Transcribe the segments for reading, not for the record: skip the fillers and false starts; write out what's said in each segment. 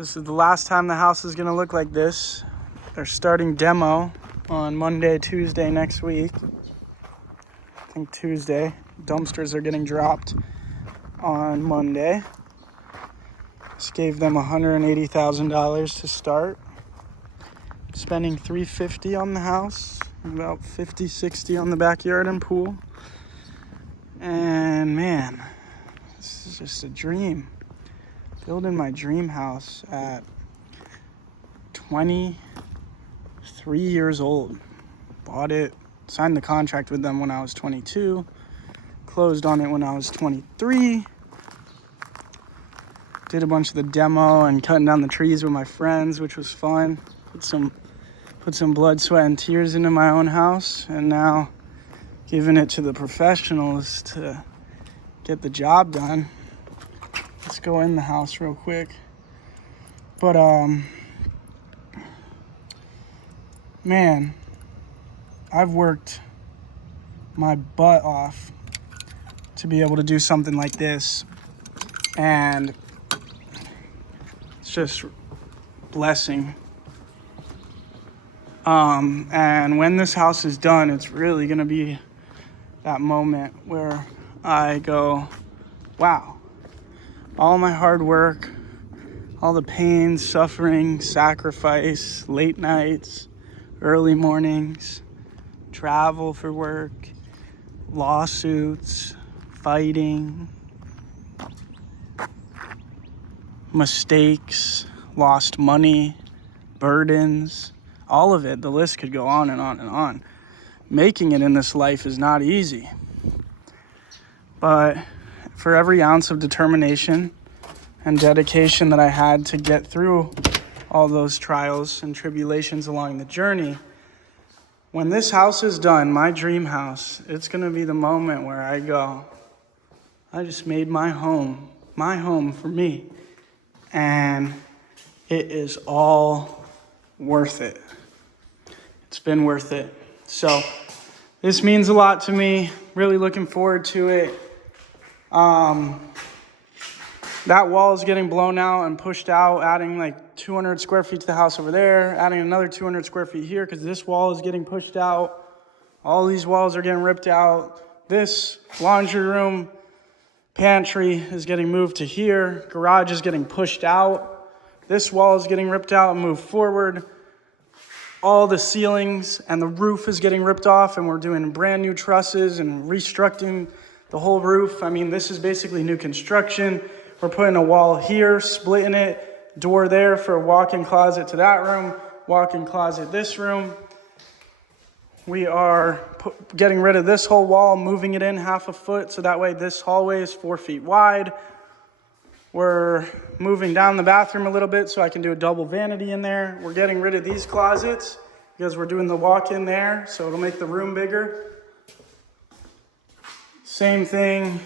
This is the last time the house is gonna look like this. They're starting demo on Monday, Tuesday next week. I think Tuesday. Dumpsters are getting dropped on Monday. Just gave them $180,000 to start. Spending $350 on the house, about $50-60 on the backyard and pool. And man, this is just a dream. Building my dream house at 23 years old. Bought it, signed the contract with them when I was 22, closed on it when I was 23. Did a bunch of the demo and cutting down the trees with my friends, which was fun. Put some blood, sweat, and tears into my own house, and now giving it to the professionals to get the job done. Let's go in the house real quick. But man, I've worked my butt off to be able to do something like this, and it's just blessing. And when this house is done, it's really gonna be that moment where I go, wow, all my hard work, all the pain, suffering, sacrifice, late nights, early mornings, travel for work, lawsuits, fighting, mistakes, lost money, burdens, all of it. The list could go on and on and on. Making it in this life is not easy. But for every ounce of determination and dedication that I had to get through all those trials and tribulations along the journey, when this house is done, my dream house, it's going to be the moment where I go, I just made my home for me. And it is all worth it. It's been worth it. So this means a lot to me. Really looking forward to it. That wall is getting blown out and pushed out, adding like 200 square feet to the house over there, adding another 200 square feet here because this wall is getting pushed out. All these walls are getting ripped out. This laundry room, pantry is getting moved to here. Garage is getting pushed out. This wall is getting ripped out and moved forward. All the ceilings and the roof is getting ripped off, and we're doing brand new trusses and restructuring the whole roof. I mean, this is basically new construction. We're putting a wall here, splitting it, door there for a walk-in closet to that room, walk-in closet this room. We are getting rid of this whole wall, moving it in half a foot, so that way this hallway is 4 feet wide. We're moving down the bathroom a little bit so I can do a double vanity in there. We're getting rid of these closets because we're doing the walk-in there, so it'll make the room bigger. Same thing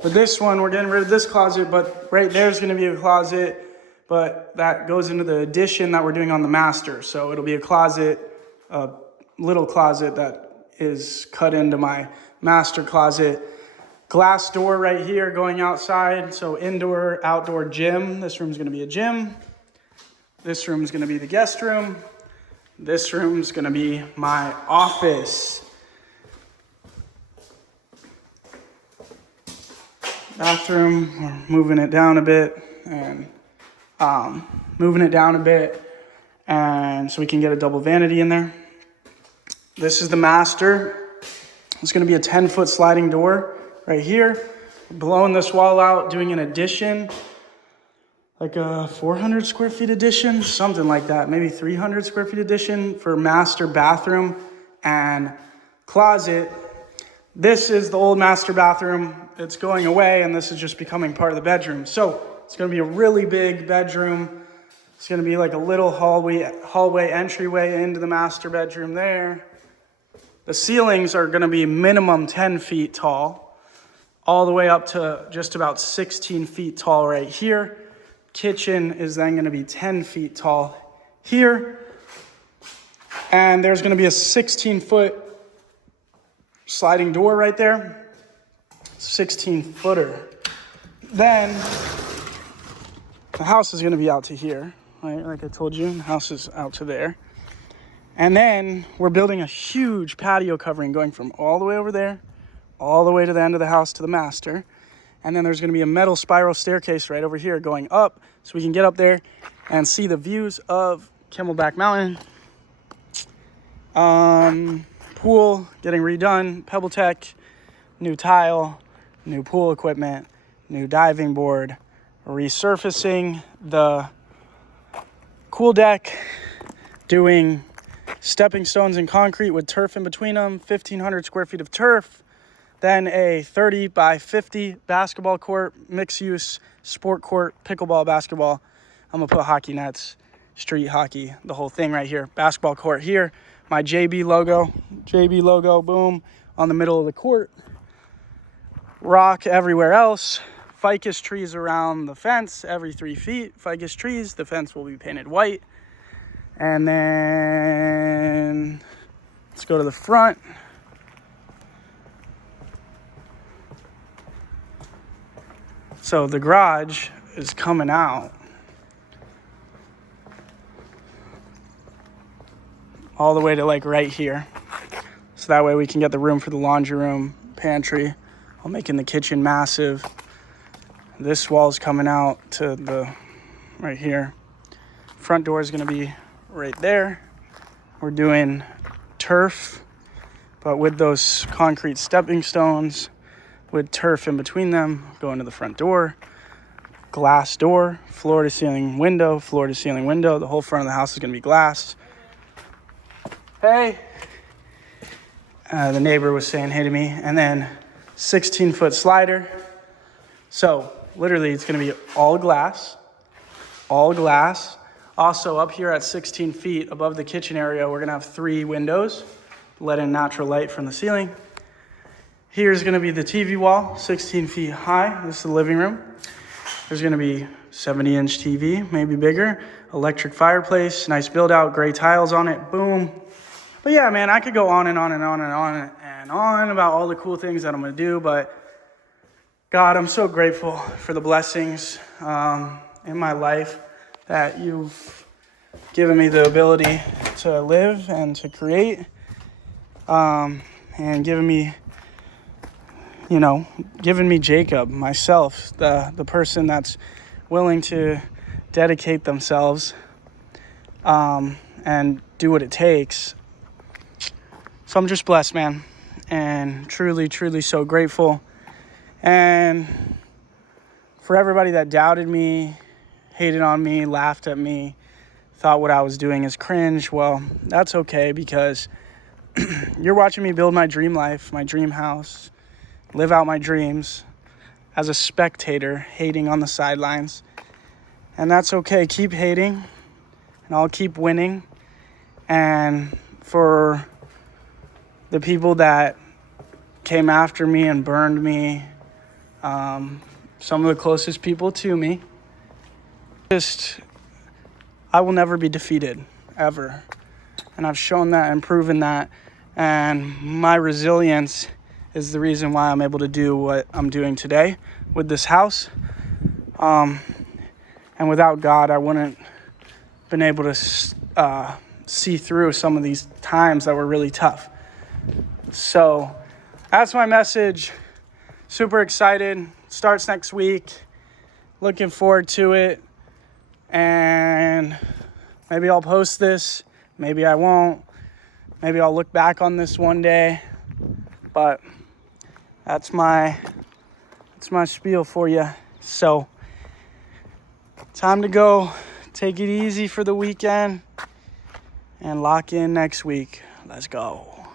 for this one. We're getting rid of this closet, but right there's going to be a closet, but that goes into the addition that we're doing on the master. So it'll be a closet, a little closet that is cut into my master closet. Glass door right here going outside, so indoor, outdoor gym. This room's gonna be a gym. This room's gonna be the guest room. This room's gonna be my office. Bathroom, we're moving it down a bit, and so we can get a double vanity in there. This is the master. It's gonna be a 10-foot sliding door. Right here, blowing this wall out, doing an addition, like a 400 square feet addition, something like that, maybe 300 square feet addition for master bathroom and closet. This is the old master bathroom. It's going away, and this is just becoming part of the bedroom. So it's gonna be a really big bedroom. It's gonna be like a little hallway entryway into the master bedroom there. The ceilings are gonna be minimum 10 feet tall, all the way up to just about 16 feet tall right here. Kitchen is then going to be 10 feet tall here. And there's going to be a 16-foot sliding door right there. 16-footer. Then The house is going to be out to here, right? Like I told you, the house is out to there. And then we're building a huge patio covering going from all the way over there, all the way to the end of the house to the master. And then there's going to be a metal spiral staircase right over here going up so we can get up there and see the views of Camelback Mountain. Pool getting redone, Pebble Tech, new tile, new pool equipment, new diving board, resurfacing the cool deck, doing stepping stones and concrete with turf in between them, 1,500 square feet of turf, then a 30 by 50 basketball court, mixed use sport court, pickleball, basketball. I'm gonna put hockey nets, street hockey, the whole thing right here. Basketball court here, my JB logo, boom, on the middle of the court. Rock everywhere else. Ficus trees around the fence every 3 feet. Ficus trees, the fence will be painted white. And then let's go to the front. So the garage is coming out all the way to like right here. So that way we can get the room for the laundry room, pantry, while making the kitchen massive. This wall's coming out to the right here. Front door is gonna be right there. We're doing turf, but with those concrete stepping stones, with turf in between them, going to the front door, glass door, floor to ceiling window, floor to ceiling window. The whole front of the house is gonna be glass. Hey. The neighbor was saying hey to me. And then 16-foot slider. So literally it's gonna be all glass, all glass. Also up here at 16 feet above the kitchen area, we're gonna have 3 windows, let in natural light from the ceiling. Here's gonna be the TV wall, 16 feet high. This is the living room. There's gonna be 70-inch TV, maybe bigger, electric fireplace, nice build out, gray tiles on it, boom. But yeah, man, I could go on and on and on and on and on about all the cool things that I'm gonna do, but God, I'm so grateful for the blessings in my life that you've given me the ability to live and to create, and given me Jacob, myself, the person that's willing to dedicate themselves and do what it takes. So I'm just blessed, man, and truly, truly so grateful. And for everybody that doubted me, hated on me, laughed at me, thought what I was doing is cringe, well, that's okay, because you're watching me build my dream life, my dream house, live out my dreams as a spectator, hating on the sidelines. And that's okay. Keep hating, and I'll keep winning. And for the people that came after me and burned me, some of the closest people to me, I will never be defeated, ever. And I've shown that and proven that. And my resilience is the reason why I'm able to do what I'm doing today with this house. And without God, I wouldn't been able to see through some of these times that were really tough. So that's my message. Super excited. Starts next week. Looking forward to it. And maybe I'll post this. Maybe I won't. Maybe I'll look back on this one day. But that's my spiel for you. So time to go. Take it easy for the weekend and lock in next week. Let's go.